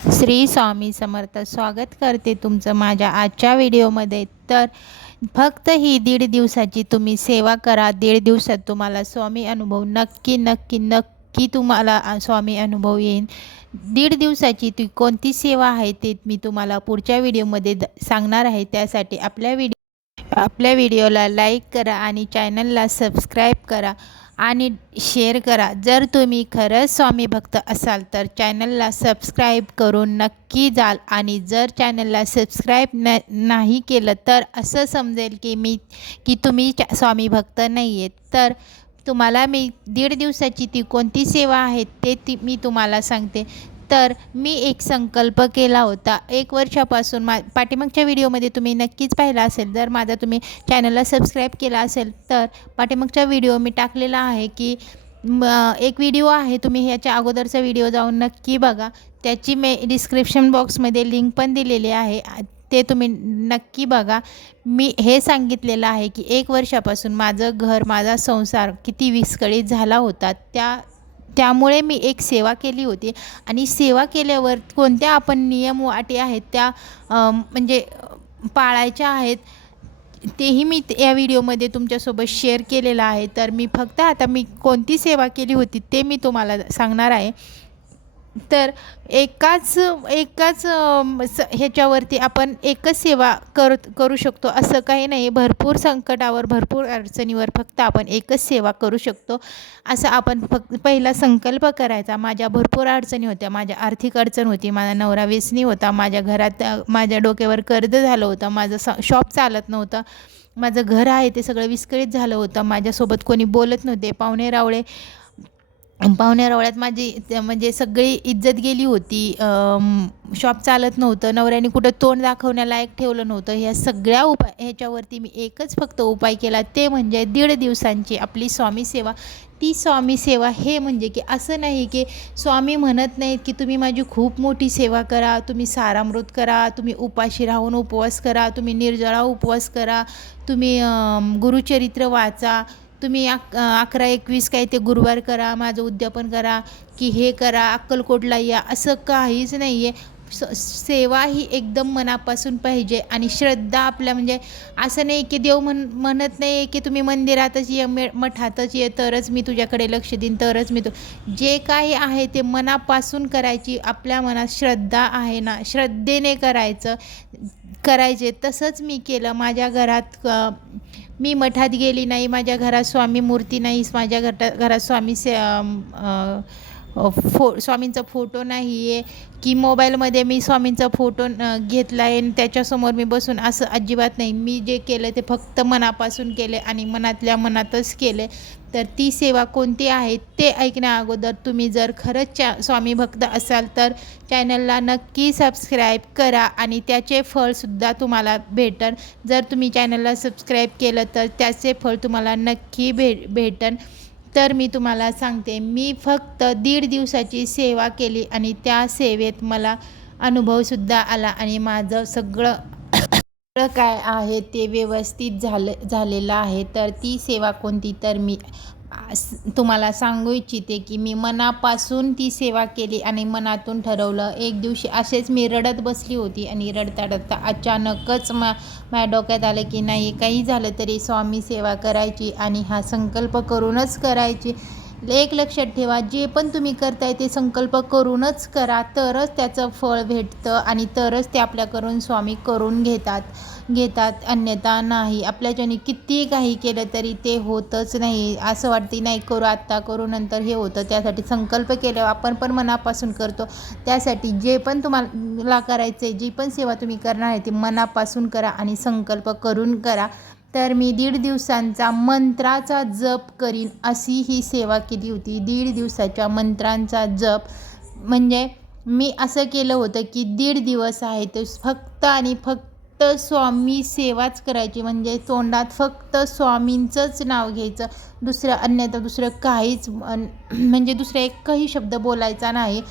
श्री स्वामी समर्थ. स्वागत करते तुमचं माझ्या आजच्या व्हिडिओमध्ये. तर फक्त ही दीड दिवसाची तुम्ही सेवा करा. दीड दिवसात तुम्हाला स्वामी अनुभव नक्की नक्की नक्की तुम्हाला स्वामी अनुभव येईन. दीड दिवसाची ती कोणती सेवा आहे ते मी तुम्हाला पुढच्या व्हिडिओमध्ये द सांगणार आहे. त्यासाठी आपल्या व्हिडिओ आपल्या व्हिडिओला लाईक करा आणि चॅनलला सबस्क्राईब करा. आणि शेअर करा. जर तुम्ही खरंच स्वामी भक्त असाल तर चॅनलला सबस्क्राईब करून नक्की जाल. आणि जर चॅनलला सबस्क्राईब न नाही केलं तर असं समजेल की मी की तुम्ही चा- स्वामी भक्त नाही आहेत तर तुम्हाला मी दीड दिवसाची ती कोणती सेवा आहे ते ती मी तुम्हाला सांगते. तर मी एक संकल्प केला होता. एक वर्षापासून मा पाठीमागच्या व्हिडिओमध्ये तुम्ही नक्कीच पाहिला असेल. जर माझा तुम्ही चॅनलला सबस्क्राईब केला असेल तर पाठीमागचा व्हिडिओ मी टाकलेला आहे की एक व्हिडिओ आहे तुम्ही ह्याच्या अगोदरचा व्हिडिओ जाऊन नक्की बघा. त्याची मी डिस्क्रिप्शन बॉक्समध्ये लिंक पण दिलेली आहे. ते तुम्ही नक्की बघा. मी हे सांगितलेलं आहे की एक वर्षापासून माझं घर माझा संसार किती विस्कळीत झाला होता. त्या त्यामुळे मी एक सेवा केली होती. आणि सेवा केल्यावर कोणत्या आपण नियम व अटी आहेत त्या म्हणजे पाळायच्या आहेत तेही मी या व्हिडिओमध्ये तुमच्यासोबत शेअर केलेलं आहे. तर मी फक्त आता मी कोणती सेवा केली होती ते मी तुम्हाला सांगणार आहे. तर एकाच एकाच ह्याच्यावरती आपण एकच सेवा कर करू शकतो. असं काही नाही. भरपूर संकटावर भरपूर अडचणीवर फक्त आपण एकच सेवा करू शकतो. असं आपण फक्त पहिला संकल्प करायचा. माझ्या भरपूर अडचणी होत्या. माझ्या आर्थिक अडचण होती. माझा नवरा व्यसनी होता. माझ्या घरात माझ्या डोक्यावर कर्ज झालं होतं. माझं स शॉप चालत नव्हतं. माझं घर आहे ते सगळं विस्कळीत झालं होतं. माझ्यासोबत कोणी बोलत नव्हते. पाहुणे रावळे पाहुण्या रवळ्यात माझी म्हणजे सगळी इज्जत गेली होती. शॉप चालत नव्हतं. नवऱ्याने कुठं तोंड दाखवण्यालायक ठेवलं नव्हतं. ह्या सगळ्या उपाय ह्याच्यावरती मी एकच फक्त उपाय केला. ते म्हणजे दीड दिवसांची आपली स्वामी सेवा. ती स्वामी सेवा हे म्हणजे की असं नाही की स्वामी म्हणत नाहीत की तुम्ही माझी खूप मोठी सेवा करा तुम्ही सारामृत करा तुम्ही उपाशी राहून उपवास करा तुम्ही निर्जळा उपवास करा तुम्ही गुरुचरित्र वाचा. तुम्ही अक अकरा एकवीस काय ते गुरुवार करा माझं उद्यापन करा की हे करा अक्कलकोटला या असं काहीच नाही आहे स सेवा ही एकदम मनापासून पाहिजे आणि श्रद्धा आपल्या म्हणजे असं नाही की देव म्हण म्हणत नाही की तुम्ही मंदिरातच ये मे मठातच ये तरच मी तुझ्याकडे लक्ष देईन तरच मी तू जे काही आहे ते मनापासून करायची आपल्या मनात श्रद्धा आहे ना श्रद्धेने करायचं करायचे तसंच मी केलं. माझ्या घरात मी मठात गेली नाही माझ्या घरात स्वामी मूर्ती नाही माझ्या घटा घरात स्वामी से फो स्वामींचा फोटो नाही आहे की मोबाईलमध्ये मी स्वामींचा फोटो न- घेतला आहे आणि त्याच्यासमोर मी बसून असं अजिबात नाही. मी जे केलं ते फक्त मनापासून केले आणि मनातल्या मनातच केले तर ती सेवा कोणती आहे ते ऐकण्या अगोदर तुम्ही जर खरंच चा स्वामी भक्त असाल तर चॅनलला नक्की सबस्क्राईब करा आणि त्याचे फळसुद्धा तुम्हाला भेटन. जर तुम्ही चॅनलला सबस्क्राईब केलं तर त्याचे फळ तुम्हाला नक्की भे भेटन. तर मी तुम्हाला सांगते मी फक्त दीड दिवसाची सेवा केली आणि त्या सेवेत मला अनुभवसुद्धा आला आणि माझं सगळं काय आहे ते व्यवस्थित झालं झालेलं आहे तर ती सेवा कोणती? तर मी तुम्हाला सांगू इच्छिते की मी मनापासून ती सेवा केली आणि मनातून ठरवलं. एक दिवशी असेच मी रडत बसली होती आणि रडता रडता अचानकच मा माझ्या डोक्यात आलं की नाही काही झालं तरी स्वामी सेवा करायची आणि हा संकल्प करूनच करायची. एक लक्षात ठेवा. जे पण तुम्ही करताय ते संकल्प करूनच करा तरच त्याचं फळ भेटतं आणि तरच ते आपल्याकडून स्वामी करून घेतात. घेतात अन्यथा नाही. आपल्याच्याने कितीही काही केलं तरी ते होतच नाही. असं वाटते नाही करू आत्ता करू नंतर हे होतं. त्यासाठी संकल्प केल्यावर आपण पण मनापासून करतो. त्यासाठी जे पण तुम्हाला करायचं आहे जी पण सेवा तुम्ही करणार आहे ती मनापासून करा आणि संकल्प करून करा. तर मी दीड दिवसांचा मंत्राचा जप करीन अशी ही सेवा केली होती. दीड दिवसाच्या मंत्रांचा जप म्हणजे मी असं केलं होतं की दीड दिवस आहे ते फक्त आणि फक्त स्वामी सेवाच करायची. म्हणजे तोंडात फक्त स्वामींचंच नाव घ्यायचं. दुसरं अन्यथा दुसरं काहीच म्हणजे दुसरा एकही शब्द बोलायचा नाही.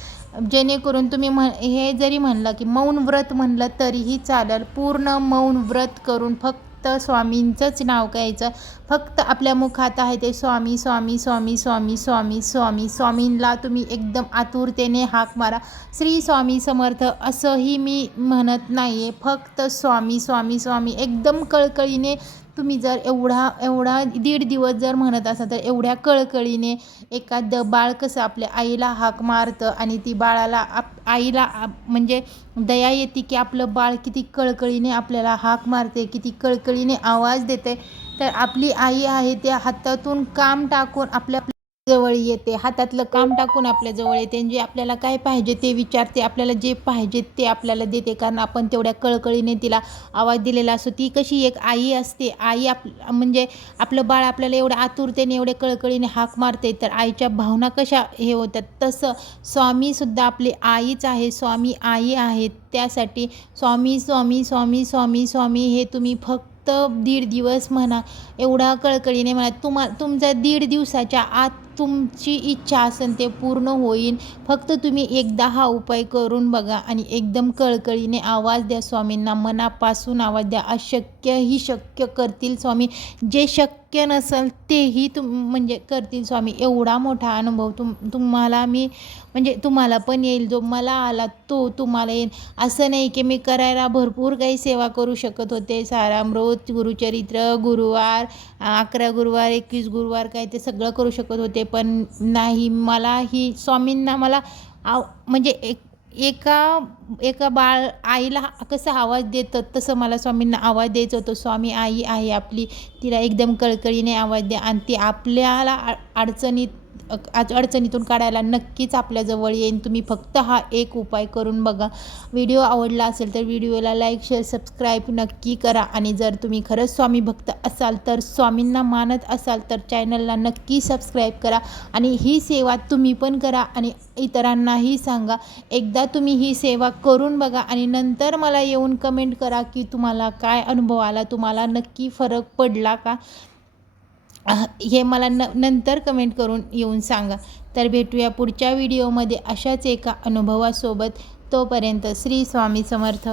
जेणेकरून तुम्ही म्हण हे जरी म्हणलं की मौन व्रत म्हणलं तरीही चालेल. पूर्ण मौन व्रत करून फक्त फक्त स्वामींचंच नाव घ्यायचं. फक्त आपल्या मुखात आहे ते स्वामी स्वामी स्वामी स्वामी स्वामी स्वामी. स्वामींना तुम्ही एकदम आतुरतेने हाक मारा. श्री स्वामी समर्थ असंही मी म्हणत नाही आहे फक्त स्वामी स्वामी स्वामी. एकदम कळकळीने तुम्ही जर एवढा एवढा दीड दिवस जर म्हणत असाल तर एवढ्या कळकळीने एखादं बाळ कसं आपल्या आईला हाक मारतं आणि ती बाळाला आप आईला आप- म्हणजे दया येते की आपलं बाळ किती कळकळीने आपल्याला हाक मारते किती कळकळीने आवाज देते तर आपली आई आहे त्या हातातून काम टाकून आपल्या जवळ येते हातातलं काम टाकून आपल्या जवळ येते आणि जे आपल्याला काय पाहिजे ते विचारते आपल्याला जे पाहिजे ते आपल्याला देते. कारण आपण तेवढ्या कळकळीने तिला आवाज दिलेला असतो. ती कशी एक आई असते. आई आप म्हणजे आपलं बाळ आपल्याला एवढ्या आतुरतेने एवढ्या कळकळीने हाक मारते. तर आईच्या भावना कशा हे होतात? तसं स्वामीसुद्धा आपली आईच आहे. स्वामी आई आहेत. त्यासाठी स्वामी स्वामी स्वामी स्वामी स्वामी हे तुम्ही फक्त दीड दिवस म्हणा एवढा कळकळीने म्हणा तुम्हा तुमच्या दीड दिवसाच्या आत तुमची इच्छा असेल ते पूर्ण होईल. फक्त तुम्ही एकदा हा उपाय करून बघा आणि एकदम कळकळीने आवाज द्या स्वामींना मनापासून आवाज द्या. अशक्यही शक्य करतील स्वामी. जे शक्य नसेल तेही तुम म्हणजे करतील स्वामी. एवढा मोठा अनुभव तुम तुम्हाला मी म्हणजे तुम्हाला पण येईल. जो मला आला तो तुम्हाला येईल. असं नाही की मी करायला भरपूर काही सेवा करू शकत होते. सारामृत गुरुचरित्र गुरुवार अकरा गुरुवार एकवीस गुरुवार काय ते सगळं करू शकत होते. पण नाही मला ही स्वामींना मला आव म्हणजे एक एका एका बाळ आईला कसं आवाज देतं तसं मला स्वामींना आवाज द्यायचं होतं. स्वामी आई आहे आपली तिला एकदम कळकळीने आवाज द्या. आणि ती आपल्याला अडचणीत अडचणीतून काढायला नक्कीच आपल्याजवळ येईन. तुम्ही फक्त हा एक उपाय करून बघा. व्हिडिओ आवडला असेल तर व्हिडिओला लाईक शेअर सबस्क्राईब नक्की करा. आणि जर तुम्ही खरंच स्वामी भक्त असाल तर स्वामींना मानत असाल तर चॅनलला नक्की सबस्क्राईब करा. आणि ही सेवा तुम्ही पण करा आणि इतरांनाही सांगा. एकदा तुम्ही ही सेवा करून बघा आणि नंतर मला येऊन कमेंट करा की तुम्हाला काय अनुभव आला तुम्हाला नक्की फरक पडला का? हे मला न नंतर कमेंट करून येऊन सांगा. तर भेटूया पुढच्या व्हिडिओमध्ये अशाच एका अनुभवासोबत. तोपर्यंत श्री स्वामी समर्थ.